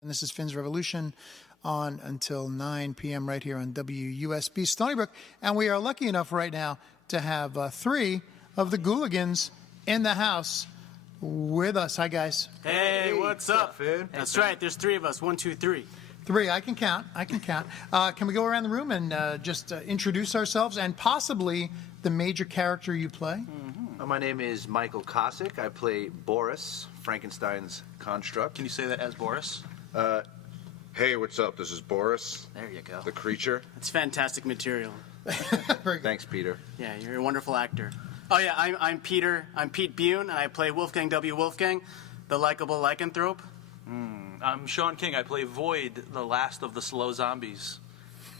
And this is Finn's Revolution on until 9 p.m. right here on WUSB Stony Brook. And we are lucky enough right now to have three of the Ghouligans in the house with us. Hi, guys. Hey, what's up? Finn? That's right. There's three of us. 1, 2, 3. Three. I can count. Can we go around the room and just introduce ourselves and possibly the major character you play? My name is Michael Kosick. I play Boris, Frankenstein's construct. Can you say that as Boris? Hey, what's up? This is Boris, There you go. the creature. It's fantastic material. Very good. Thanks, Peter. Yeah, you're a wonderful actor. Oh yeah, I'm Peter. I'm Pete Bune, and I play Wolfgang W. Wolfgang, the likable lycanthrope. I'm Sean King. I play Void, the last of the slow zombies.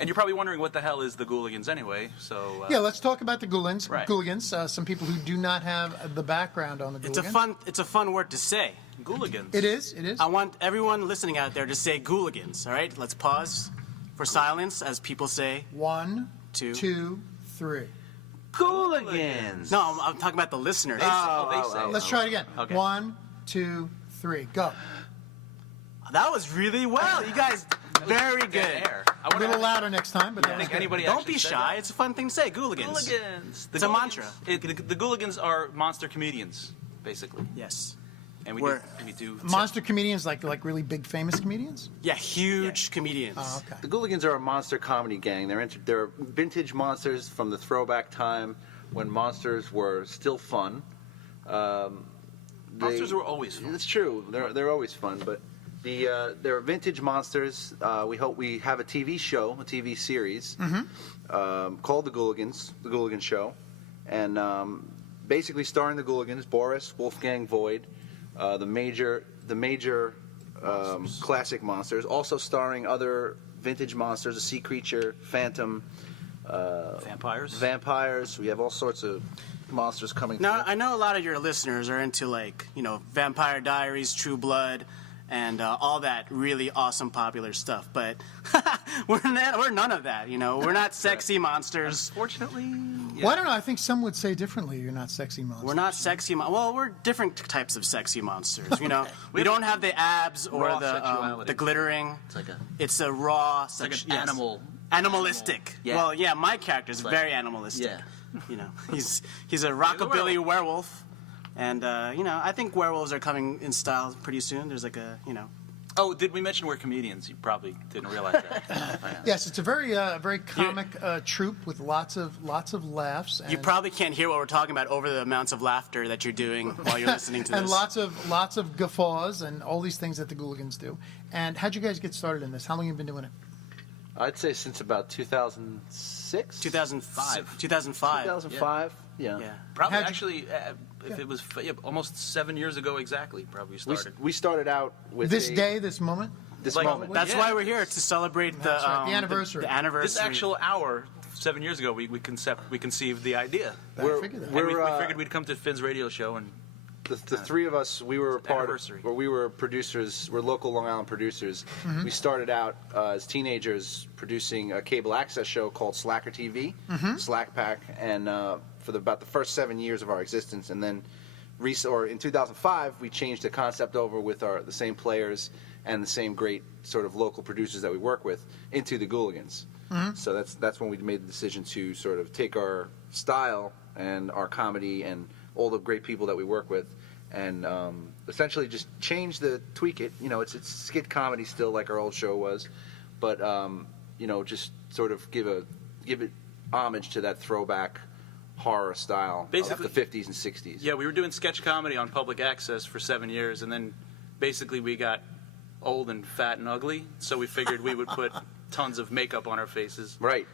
And you're probably wondering what the hell is the Ghouligans anyway, so... Yeah, let's talk about the Ghouligans. Right. Ghouligans, some people who do not have the background on the Ghouligans. It's a fun word to say. Ghouligans. It is. I want everyone listening out there to say Ghouligans. All right, let's pause for silence as people say. 1, Two. 2, 3. Ghouligans! No, I'm talking about the listeners. They say. Let's try it again. Okay. 1, 2, 3. Go. That was really well. You guys, very good. Air. I A wonder little how- louder next time, but I that was think good. anybody Don't actually be said shy. that. It's a fun thing to say. Ghouligans. Ghouligans. It's a mantra. The Ghouligans are monster comedians, basically. Yes. And we do Monster comedians, like really big famous comedians? Yeah, huge comedians. Oh, okay. The Ghouligans are a monster comedy gang. They're vintage monsters from the throwback time when monsters were still fun. Monsters were always fun. It's true. They're always fun, but they're vintage monsters. We have a TV show, a TV series called The Ghouligans, The Ghouligan Show, and basically starring the Ghouligans, Boris, Wolfgang, Void, the major classic monsters, also starring other vintage monsters, a sea creature, phantom, vampires. We have all sorts of monsters coming Now, through. I know a lot of your listeners are into, Vampire Diaries, True Blood, and all that really awesome popular stuff, but we're none of that, We're not sexy monsters. Unfortunately, Well, I don't know. I think some would say differently. You're not sexy monsters. We're not sexy well, we're different types of sexy monsters, We don't have the abs or Raw the sexuality. glittering. It's It's a raw... like an animal. Animalistic. Yeah. Well, yeah, my character's like- very animalistic. Yeah. He's a rockabilly werewolf. And, I think werewolves are coming in style pretty soon. There's Oh, did we mention we're comedians? You probably didn't realize that. Yes, it's a very comic troupe with lots of laughs. And, You probably can't hear what we're talking about over the amounts of laughter that you're doing while you're listening to this. and lots of guffaws and all these things that the Ghouligans do. And how'd you guys get started in this? How long have you been doing it? I'd say since about 2006? 2005. 2005? Yeah. Probably How'd you- actually, if it was almost 7 years ago exactly, probably we started. We started out with This moment? this Like- moment. That's Yeah. why we're here, to celebrate That's right, the anniversary. The anniversary. This actual hour, 7 years ago, we conceived the idea. I figured that. And we We're, figured we'd come to Finn's radio show and The three of us, we were anniversary. we were producers. We're local Long Island producers. We started out as teenagers producing a cable access show called Slacker TV, Slack Pack, and for about the first 7 years of our existence, and then in 2005 we changed the concept over with the same players and the same great sort of local producers that we work with into the Ghouligans. So that's when we made the decision to sort of take our style and our comedy and all the great people that we work with, and essentially just tweak it. It's skit comedy still, like our old show was, but just sort of give it homage to that throwback horror style Basically- of the 50s and 60s. yeah, we were doing sketch comedy on public access for 7 years, and then basically we got old and fat and ugly, so we figured we would put tons of makeup on our faces, Right.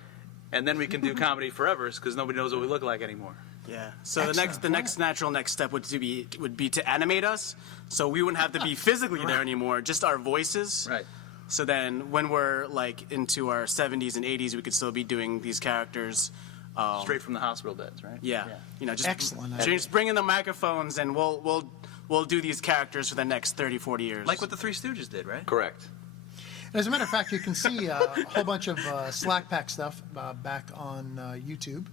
and then we can do comedy forever because nobody knows what we look like anymore. Yeah. So Excellent. the next natural next step would be to animate us, so we wouldn't have to be physically there anymore, just our voices. Right. So then, when we're into our 70s and 80s, we could still be doing these characters. Straight from the hospital beds, right? Yeah. Just Excellent. Just bring in the microphones, and we'll do these characters for the next 30, 40 years. Like what the Three Stooges did, right? Correct. As a matter of fact, you can see a whole bunch of Slack Pack stuff back on YouTube.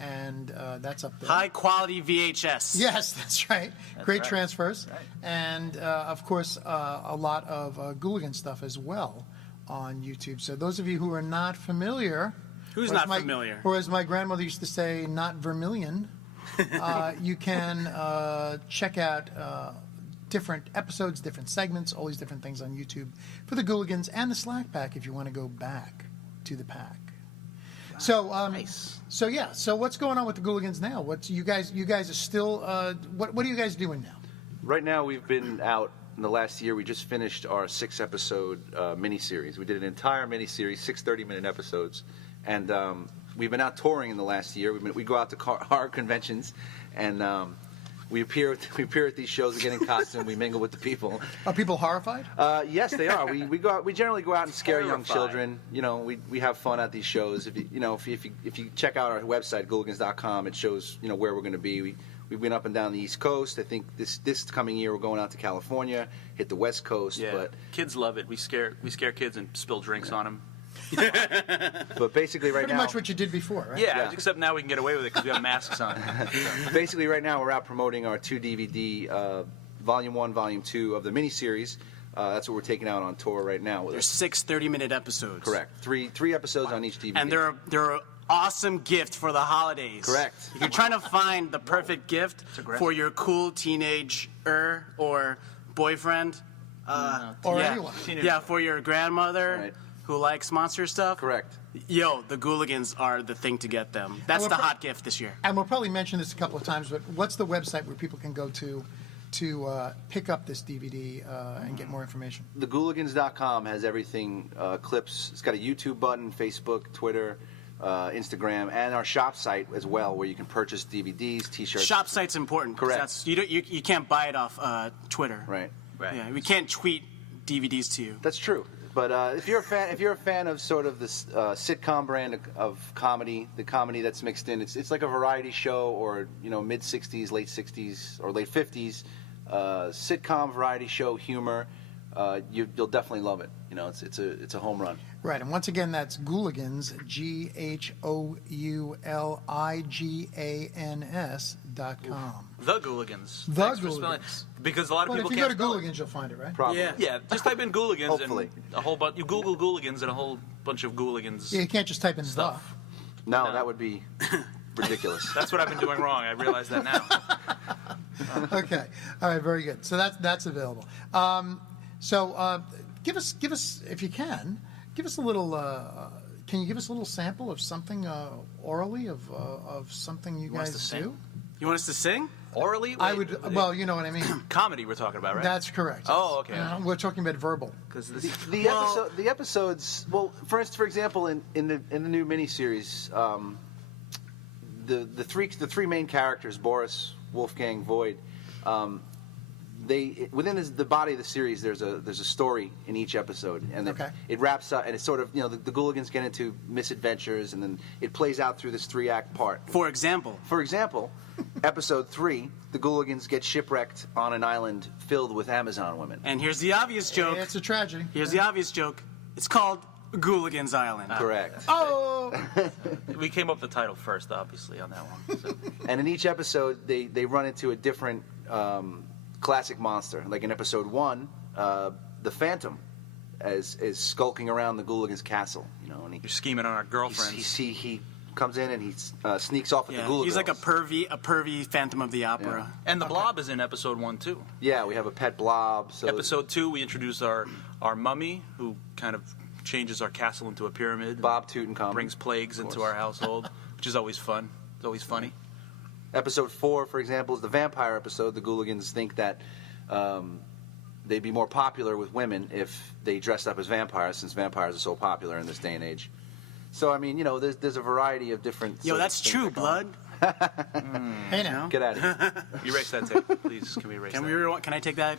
and that's up there. High quality VHS. Yes, that's right. Great right. transfers. Right. And, of course, a lot of Ghouligan stuff as well on YouTube. So those of you who are not familiar... Who's or as not familiar? Or as my grandmother used to say, not vermilion, you can check out different episodes, different segments, all these different things on YouTube for the Ghouligans and the Slack Pack if you want to go back to the pack. So, Nice. So yeah. So what's going on with the Ghouligans now? What's you guys are still? What are you guys doing now? Right now, we've been out in the last year. We just finished our 6-episode miniseries. We did an entire miniseries, 6 30-minute episodes, and we've been out touring in the last year. We go out to horror conventions, and we appear at these shows. We get in costume. We mingle with the people. Are people horrified? Yes, they are. We go out. We generally go out and scare young Terrified. children. You know, we have fun at these shows. If you check out our website Ghouligans.com, it shows where we're going to be. We've been up and down the East Coast. I think this coming year we're going out to California, hit the West Coast. Yeah, But kids love it. We scare kids and spill drinks on them. basically right Pretty now, much what you did before, right? Yeah, except now we can get away with it because we have masks on. basically right now we're out promoting our 2 DVD Volume 1, Volume 2 of the miniseries. That's what we're taking out on tour right now. There's 6 30-minute episodes. Correct. Three episodes on each DVD. And they're an awesome gift for the holidays. Correct. If you're trying to find the perfect gift aggressive. for your cool teenager or boyfriend, Or yeah. anyone. Yeah, for your grandmother Right. who likes monster stuff. Correct. Yo, the Ghouligans are the thing to get them. That's we're the pro- hot gift this year. And we'll probably mention this a couple of times, but what's the website where people can go to pick up this DVD and get more information? TheGhouligans.com has everything, clips. It's got a YouTube button, Facebook, Twitter, Instagram, and our shop site as well, where you can purchase DVDs, T-shirts. Shop site's important. 'Cause Correct. That's, you can't buy it off Twitter. Right. Right. Yeah, we can't tweet DVDs to you. That's true. But if you're a fan of sort of this sitcom brand of comedy, the comedy that's mixed in, it's like a variety show or mid '60s, late '60s, or late '50s sitcom variety show humor. You'll definitely love it. It's a home run. Right, and once again, that's Ghouligans, GHOULIGANS.com. The Ghouligans. The Thanks for spelling- Ghouligans. Because a lot of But if people you go can't to spell it. Ghouligans, you'll find it, right? Probably. Yeah. Yeah, just type in Ghouligans Hopefully. and a whole bunch. You Google Ghouligans and a whole bunch of Ghouligans. Yeah, you can't just type in Stuff. No, No. that would be ridiculous. That's what I've been doing wrong. I realize that now. the. Okay, all right, very good. So that's available. Give us if you can, give us a little. Can you give us a little sample of something orally of something you want us guys to sing? do? You want us to sing? Orally? I Wait, would. Well, you know what I mean. comedy we're talking about, right? That's correct. Oh, okay. We're talking about verbal. Because The episodes. Well, for example, in the new miniseries, the three main characters, Boris, Wolfgang, Void, they within the body of the series, there's a story in each episode, and Okay. it wraps up, and it's sort of the Ghouligans get into misadventures, and then it plays out through this 3-act part. For example, For example, episode 3, the Ghouligans get shipwrecked on an island filled with Amazon women. and here's the obvious joke. It's a tragedy. Here's the obvious joke. It's called Ghouligans Island. Correct. Oh, we came up with the title first, obviously, on that one. So. And in each episode, they run into a different classic monster. Like in episode 1, the Phantom is skulking around the Ghouligans' castle. And You're scheming on our girlfriends. he comes in and he sneaks off with the Yeah, Ghouligans. he's like a pervy Phantom of the Opera. And the Blob is in episode 1 too. Yeah, we have a pet blob. So Episode 2, we introduce our mummy, who kind of changes our castle into a pyramid. Bob Tutankhamun brings plagues into our household, which is always fun. It's always funny. Episode 4, for example, is the vampire episode. The Ghouligans think that they'd be more popular with women if they dressed up as vampires, since vampires are so popular in this day and age. So, I mean, there's a variety of different... Yo, that's true, blood. hey now. Get out of here. Erase that tape, please. Can we erase Can that? we rewind? Can I take that?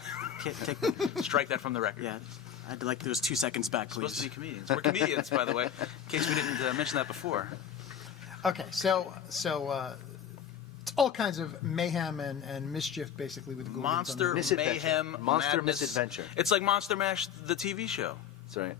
Strike that from the record. Yeah, I'd like those 2 seconds back, We're supposed to please. be comedians. We're comedians, by the way, in case we didn't mention that before. Okay, so it's all kinds of mayhem and mischief, basically, with the Ghouligans. Monster Misadventure. mayhem, Monster madness. misadventure. It's like Monster Mash, the TV show. That's right.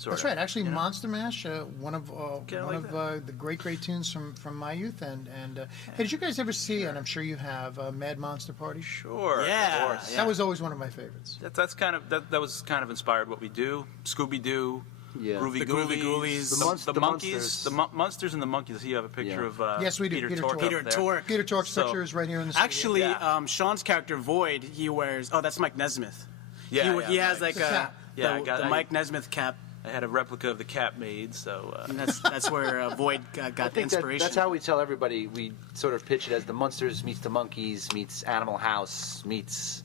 sort That's of. right. Actually, you know? Monster Mash, one of the great tunes from my youth. And hey, did you guys ever see? And I'm sure you have Mad Monster Party. Sure. Yeah, Of course. yeah. That was always one of my favorites. That's kind of that was kind of inspired what we do. Scooby Doo. Yeah. Groovy The Groovy Ghoulies, Ghoulies. the The monkeys, Monsters. the Monsters and the Monkeys. You have a picture Yeah. of Yes, we do. Peter Peter Tork. Tork. up Peter there. Tork. Peter Tork's So- picture is right here in the studio. Actually, Yeah. Sean's character Void, he wears. Oh, that's Mike Nesmith. Yeah, he yeah, has right. like The cap. Yeah, I the got- I- Mike Nesmith cap. I had a replica of the cap made, so And that's where Void got I the think inspiration. that's how we tell everybody. We sort of pitch it as the Monsters meets the Monkeys meets Animal House meets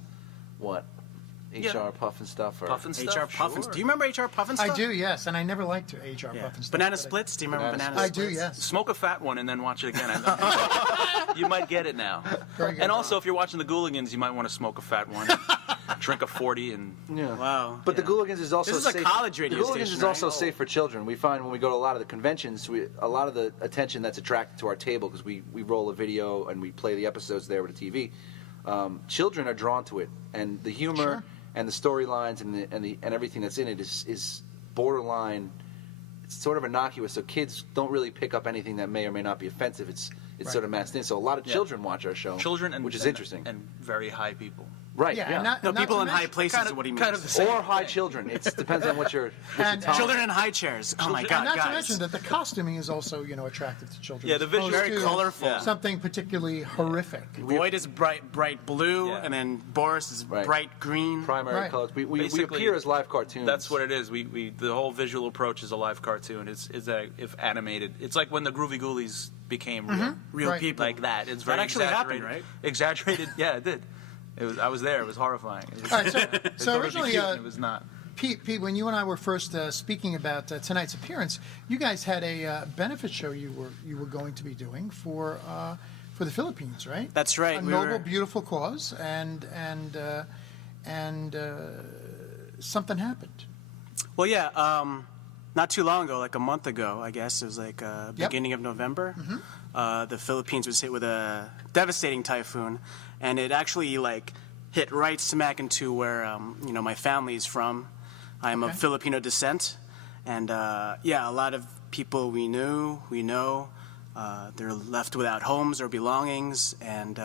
what? Yeah. HR Puffin stuff or Puffin stuff. HR Puffins. Sure. Do you remember HR Puffins? I do, yes, and I never liked HR Yeah. Puffin stuff. Banana but Splits. Do you remember Banana Banana I Splits? do, yes. Smoke a fat one and then watch it again. You might get it now. Very good. And also, if you're watching the Ghouligans, you might want to smoke a fat one, drink a 40, and Yeah. Wow. But the Ghouligans is also This is a safe. college radio The Ghouligans station, is also right? safe for children. We find when we go to a lot of the conventions, a lot of the attention that's attracted to our table because we roll a video and we play the episodes there with the TV. Children are drawn to it, and the humor Sure. and the storylines and everything that's in it is borderline. It's sort of innocuous, so kids don't really pick up anything that may or may not be offensive. It's Right. sort of masked in. So a lot of children watch our show, children, and which is and- interesting. and very high people. Right? Yeah, Yeah. and not, No, not people to in high mention- places is what he means. kind of the same Or high thing. children. It depends on what your And- tolerance. Children in high chairs. Oh my And God, not to guys. mention that the costuming is also, attractive to children. Yeah, the as opposed visual- Very to colorful. Yeah. Something particularly horrific. Void is bright blue, Yeah. and then Boris is Right. bright green. Primary Right. colors. We Basically, appear as live cartoons. That's what it is. We the whole visual approach is a live cartoon. Is that if animated? It's like when the Groovy Ghoulies became real, Real Right. people. like that. It's That very actually happened, exaggerated. right? Exaggerated. Yeah, it did. I was there. It was horrifying. It was, All right, so- I thought it so would be originally, cute, and it was not. Pete, when you and I were first speaking about tonight's appearance, you guys had a benefit show you were going to be doing for the Philippines, right? That's right. A We noble, were- beautiful cause, and something happened. Well, yeah. Not too long ago, like a month ago, I guess it was like Yep. beginning of November. The Philippines was hit with a devastating typhoon, and it actually hit right smack into where my family's from. I'm of Okay. Filipino descent, and a lot of people we know, they're left without homes or belongings, and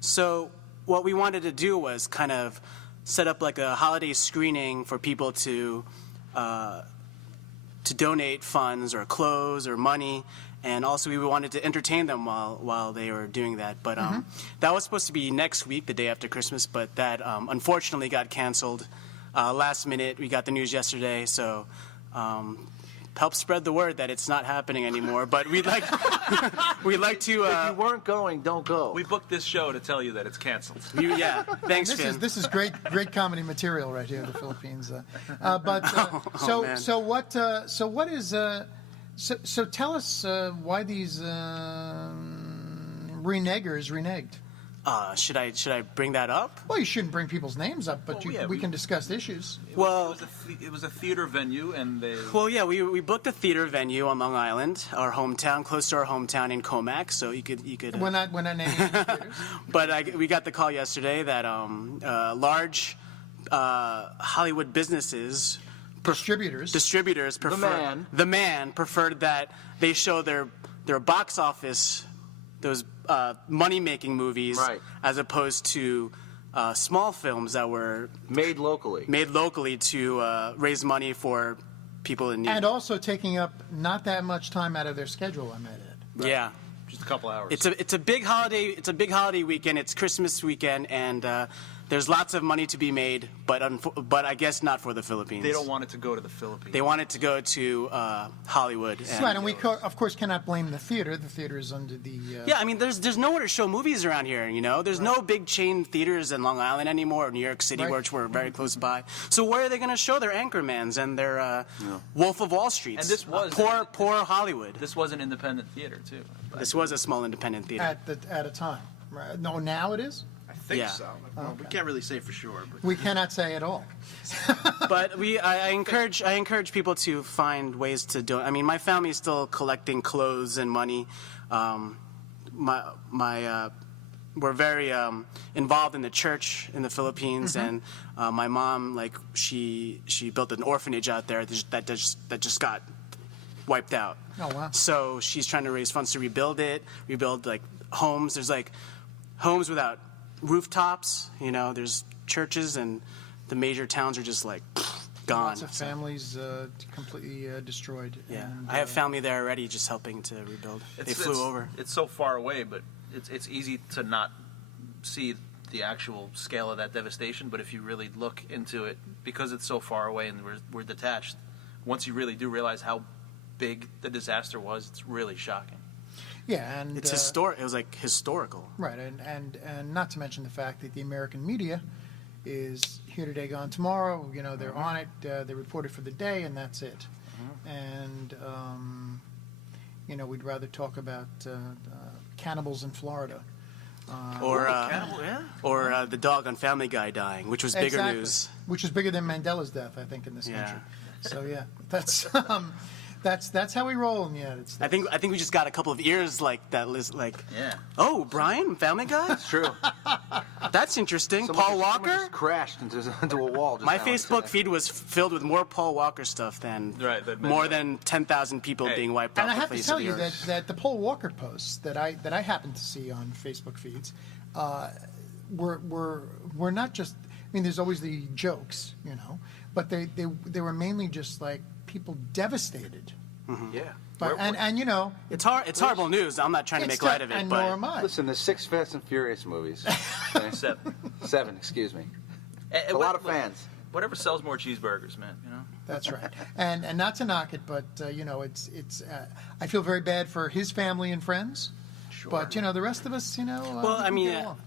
so what we wanted to do was kind of set up like a holiday screening for people to donate funds or clothes or money, and also we wanted to entertain them while they were doing that. But that was supposed to be next week, the day after Christmas, but that unfortunately got canceled last minute. We got the news yesterday, so help spread the word that it's not happening anymore. But we'd like to. If you weren't going, don't go. We booked this show to tell you that it's canceled. Thanks, This Finn. is great comedy material right here, the Philippines. man. So what is so tell us why these renegers reneged. Should I bring that up? Well, you shouldn't bring people's names up, but Well, yeah, we we- can discuss issues. Well, It was a theater venue, and they. Well, yeah, we booked a theater venue on Long Island, our hometown, close to our hometown in Comac. So you could. We're not naming any theaters. But we got the call yesterday that large Hollywood businesses, distributors. prefer the man preferred that they show their box office, those money-making movies, Right. as opposed to small films that were Made locally. to raise money for people in need. And also taking up not that much time out of their schedule, I might add. Yeah. Just a couple hours. It's a big holiday. It's a big holiday weekend. It's Christmas weekend, and there's lots of money to be made. But I guess not for the Philippines. They don't want it to go to the Philippines. They want it to go to Hollywood. Right, and we of course cannot blame the theater. The theater is under the Yeah, I mean, there's nowhere to show movies around here. There's no big chain theaters in Long Island anymore, or New York City, Right. which we're very close by. So where are they going to show their Anchormans and their Wolf of Wall Streets? And this was- poor Hollywood. This was an independent theater too. This was a small independent theater. at a time. Right? No, now it is. I think Yeah. so. Well, we can't really say for sure. But We cannot say at all. But I encourage people to find ways to do it. I mean, my family is still collecting clothes and money. My we're very involved in the church in the Philippines, and my mom, like, she built an orphanage out there that just got wiped out. Oh, wow. So she's trying to raise funds to rebuild like homes. There's like homes without rooftops. There's churches, and the major towns are just like gone. Lots of families completely destroyed. Yeah, and, I have family there already, just helping to rebuild. They flew over. It's so far away, but it's easy to not see the actual scale of that devastation. But if you really look into it, because it's so far away and we're detached, once you really do realize how big the disaster was, it's really shocking. Yeah, and It's historic. It was like historical. right, and not to mention the fact that the American media is here today, gone tomorrow. They're on it. They report it for the day, and that's it. And we'd rather talk about cannibals in Florida. Or the dog on Family Guy dying, which was bigger Exactly. news. Which is bigger than Mandela's death, I think, in this Yeah. country. So yeah, that's how we roll in the United States. I think we just got a couple of ears like that. Yeah. Oh, Brian, Family Guy. It's true. That's interesting. Someone Paul just- someone Walker. just crashed into a wall. Just My now Facebook today. feed was filled with more Paul Walker stuff than more than 10,000 people Hey. being wiped And off I have the to face tell of the you earth. that the Paul Walker posts that I happen to see on Facebook feeds were not just. I mean, there's always the jokes, but they were mainly just like people devastated. Yeah. But and It's hard. It's horrible news. I'm not trying to make light of it, and but nor am I. Listen, there's 6 Fast and Furious movies. Okay? 7. 7, excuse me. A A lot of fans. Whatever sells more cheeseburgers, man. That's right. And not to knock it, but it's. I feel very bad for his family and friends. Sure. But the rest of us, well, I we mean, get along.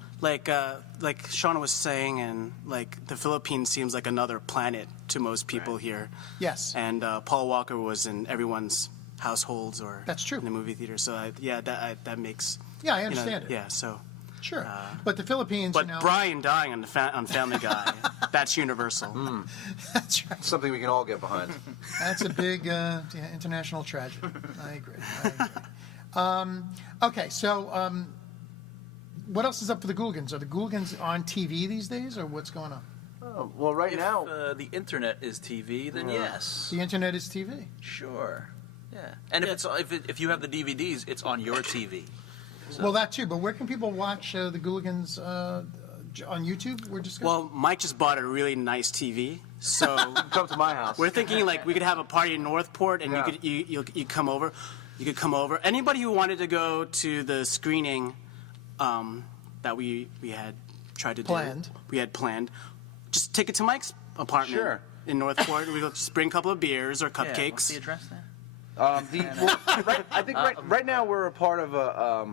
like Sean was saying, and like the Philippines seems like another planet to most people here. Yes. And Paul Walker was in everyone's households or That's true. in the movie theater. So that makes Yeah, I understand it. Yeah, so. Sure. But the Philippines, But Brian dying on Family Guy, that's universal. that's right. Something we can all get behind. That's a big international tragedy. I agree. Okay, so what else is up for the Ghouligans? Are the Ghouligans on TV these days, or what's going on? Oh, well, right If now, the internet is TV, then yes, The internet is TV. sure, yeah. And if you have the DVDs, it's on your TV. Well, that too. But where can people watch the Ghouligans on YouTube? We're just Well, Mike just bought a really nice TV, so come to my house. we're thinking like we could have a party in Northport, and Yeah. you come over. You could come over. Anybody who wanted to go to the screening that we had tried to Planned. do, we had planned. Just take it to Mike's apartment Sure. in Northport. We'll just bring a couple of beers or Yeah, what's cupcakes. the address there? I think right now we're a part of a.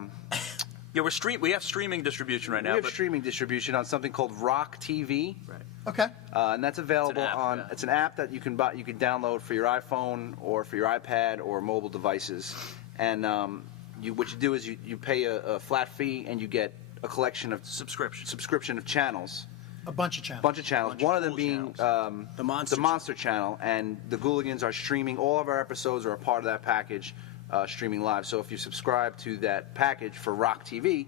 Yeah, we have streaming distribution right We now. have but streaming distribution on something called Rock TV. Right. okay. And that's available app, on. yeah. It's an app that you can buy. You can download for your iPhone or for your iPad or mobile devices. And what you do is you pay a flat fee and you get a collection of subscription of channels. A bunch of channels. Bunch of channels. Bunch One of of them cool being The Monster the Monster Channel, and the Ghouligans are streaming. All of our episodes are a part of that package, streaming live. So if you subscribe to that package for Rock TV,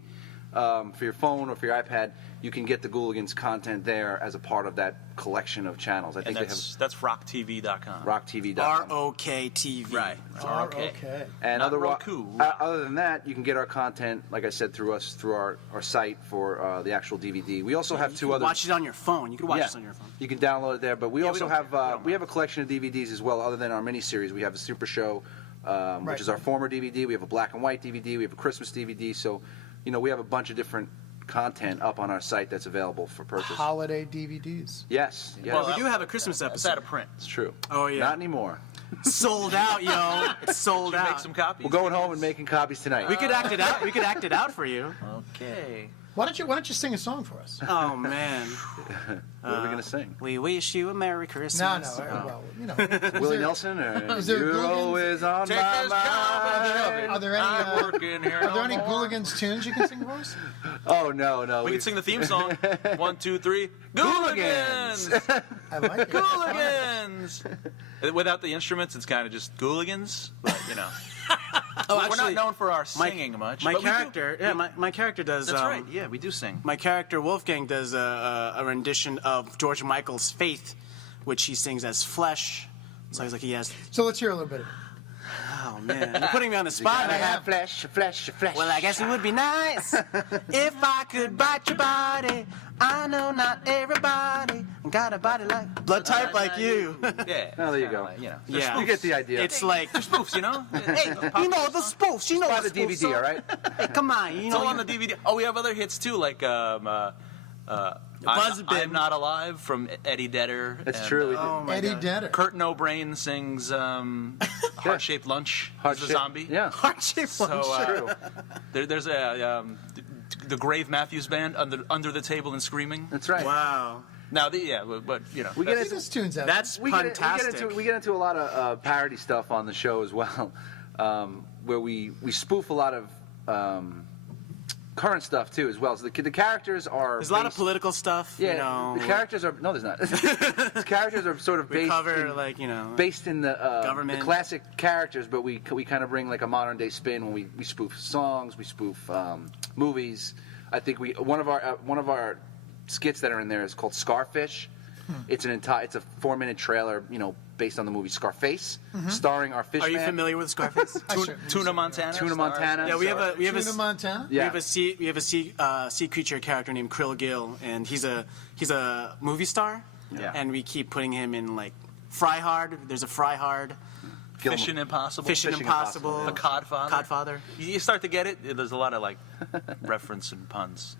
for your phone or for your iPad, you can get the Ghouligans content there as a part of that collection of channels. I And think that's rocktv.com. RockTV.com. ROKTV. Right. Okay. And Not Roku. other than that, you can get our content, like I said, through our site for the actual DVD. We also have two other. Watch it on your phone. You can watch this on your phone. You can download it there, but we Yeah, we also don't have care. We don't we have a collection of DVDs as well. Other than our miniseries, we have a Super Show, Right. which is our former DVD. We have a black and white DVD. We have a Christmas DVD. So, we have a bunch of different content up on our site that's available for purchase. Holiday DVDs. Yes, yes, Well, we do have a Christmas It's episode. out of print. it's true. Oh, yeah. Not anymore. Sold out, yo. It's sold Did you out. make some copies? We're going home and making copies tonight. We could act it out. We could act it out for you. Okay. Why don't you sing a song for us? Oh man. What are we going to sing? We wish you a Merry No, Christmas. well, Willie Nelson or is there You're Ghouligans? always on Take my this job and shove mind. it. Are there any? I'm working here Are there no any more. Ghouligans tunes you can sing for us? Oh no! We can sing the theme song. 1, 2, 3. Ghouligans! Ghouligans! I like it. Ghouligans! Without the instruments, it's kind of just Ghouligans. But, We're not known for our singing much. My but we do- character, my character does. That's right. Yeah, we do sing. My character Wolfgang does a rendition of George Michael's "Faith," which he sings as Flesh. So he's like he has. So let's hear a little bit of it. Oh man, you're putting me on the spot. I have flesh. Well, I guess it would be nice if I could bite your body. I know not everybody got a body like blood type like you. Yeah. Oh, there you go. You know. Yeah, You get the idea. It's like Spoofs, you know? hey, you know the spoofs. You know Buy the the spoofs, DVD, all right? Hey, come on, you It's know. all on the DVD. Oh, we have other hits too, like Buzzbin. I'm Not Alive from Eddie Vedder. That's and, true. Oh my Eddie God. Dedder. Kurt No Brain sings Heart-Shaped Lunch as a zombie. Yeah. Heart-shaped So lunch. True. there's a the Grave Matthews Band under the Table and Screaming. That's right. Wow, Now, but you know, We get See into those tunes out. that's we fantastic. get into a lot of parody stuff on the show as well, where we spoof a lot of current stuff too as well. So the characters are There's a lot of based- political stuff. Yeah, you know. the characters are no, there's not. The characters are sort of We based cover in, like you know. based in the Government. classic characters, but we kind of bring like a modern day spin when we spoof songs, we spoof movies. I think one of our skits that are in there is called Scarfish. It's it's a 4-minute trailer, you know, based on the movie Scarface, starring our fish Are you man, familiar with Scarface? Tuna Montana. Tuna Montana. Yeah, we have a Tuna Montana? Yeah. we have a sea creature character named Krill Gill, and he's a movie star. Yeah. And we keep putting him in like Fry Hard. There's a Fry Hard, Fishing Impossible. Fishing Impossible, The Codfather. Codfather. You start to get it. There's a lot of like reference and puns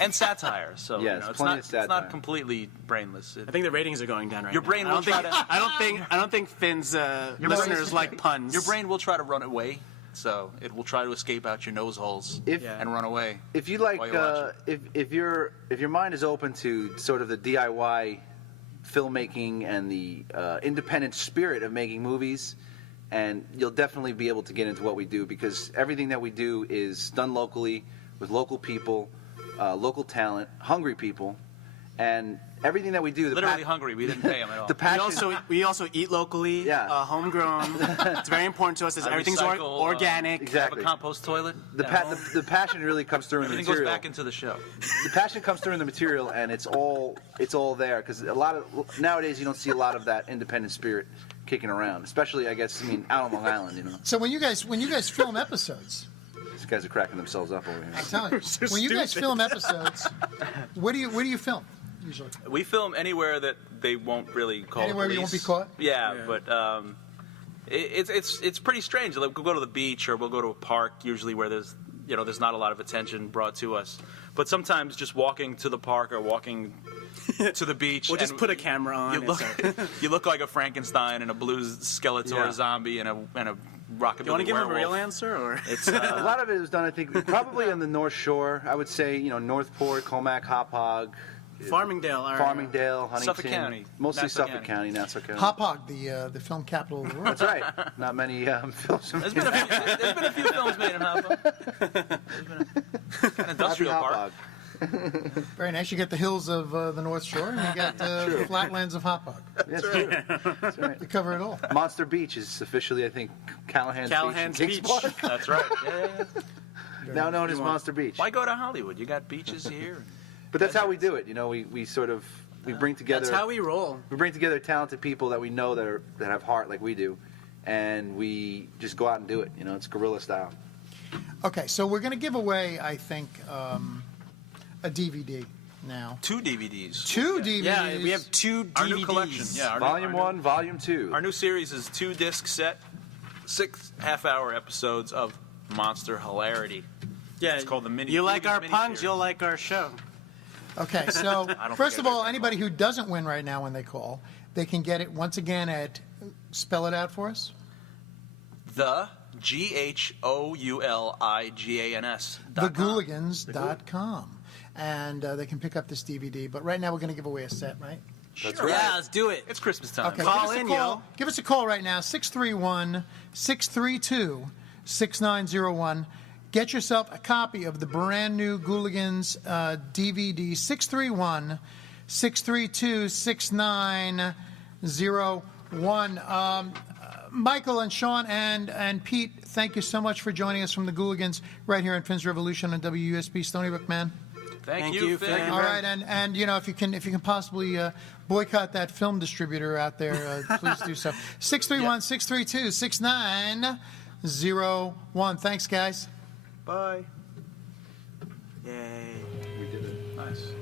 and satire. So Yeah, you know, it's plenty of it's satire. not completely brainless. I think the ratings are going down right Your now. brain will try to- I don't think Finn's listeners like puns. Your brain will try to run away, so it will try to escape out your nose holes If- and run away. If you like, While you watch if your mind is open to sort of the DIY filmmaking and the independent spirit of making movies, and you'll definitely be able to get into what we do because everything that we do is done locally with local people, local talent, hungry people, and everything that we do. Literally hungry. We didn't pay him at all. The passion. We also eat locally, Yeah. Homegrown. It's very important to us. I Everything's recycle, organic. Exactly. Have a compost toilet. the passion really comes through in the Everything goes material. back into the show. The passion comes through in the material, and it's all there because a lot of nowadays you don't see a lot of that independent spirit kicking around, especially out on Long Island. You know, So when you guys film episodes, these guys are cracking themselves up over here. I'm telling you, when you guys film episodes, where do you film usually? We film anywhere that they won't really call Anywhere police. you won't be caught? Yeah, but it's pretty strange. Like, we'll go to the beach or we'll go to a park usually where there's not a lot of attention brought to us. But sometimes just walking to the park or walking to the beach. We'll just and put a camera on. You and look, start- you look like a Frankenstein and a blue Skeletor Yeah. zombie and a rockabilly You want to give him a werewolf. real answer, or It's A lot of it was done, I think, probably on the North Shore. I would say, Northport, Comac, Hauppauge, Farmingdale? Farmingdale, Huntington, Suffolk County, mostly Nassau Suffolk County, Nassau County. Hauppauge, the film capital of the world. That's right. Not many films. there's been a few films made in Hauppauge. There's been an industrial Happy park. Hauppauge. Very nice. You get the hills of the North Shore, and you got the flatlands of Hauppauge. That's true. That's right. You cover it all. Monster Beach is officially, I think, Callahan's Beach. in Beach. Kings Park. That's right. Yeah. Now known as Monster Beach. Why go to Hollywood? You got beaches here. But that's how we do it. We sort of bring together. That's how we roll. We bring together talented people that we know that have heart like we do, and we just go out and do it. It's guerrilla style. Okay, so we're going to give away, I think, a DVD now. 2 DVDs. 2 DVDs. Yeah, we have 2 DVDs. Our new collection. Yeah, Volume 1, Volume 2. Our new series is 2-disc set, 6 half-hour episodes of Monster Hilarity. Yeah, It's called the mini. You like movies our puns, miniseries. you'll like our show. Okay, so don't first think of I all, did. anybody who doesn't win right now when they call, they can get it once again at, spell it out for us. The GHOULIGANS. TheGhouligans.com. And they can pick up this DVD. But right now we're going to give away a set, right? That's Yeah, right. let's do it. It's Christmas time. Okay, Call give us a in, call. yo. Give us a call right now, 631-632-6901. Get yourself a copy of the brand new Ghouligans DVD, 631-632-6901. Michael and Sean and Pete, thank you so much for joining us from the Ghouligans right here in Finn's Revolution on WUSB Stony Brook, man. Thank you, you, Finn. Finn. All right, and you know, if you can possibly boycott that film distributor out there, please do so. 631-632-6901. Thanks, guys. Bye. Yay. We did it. Nice.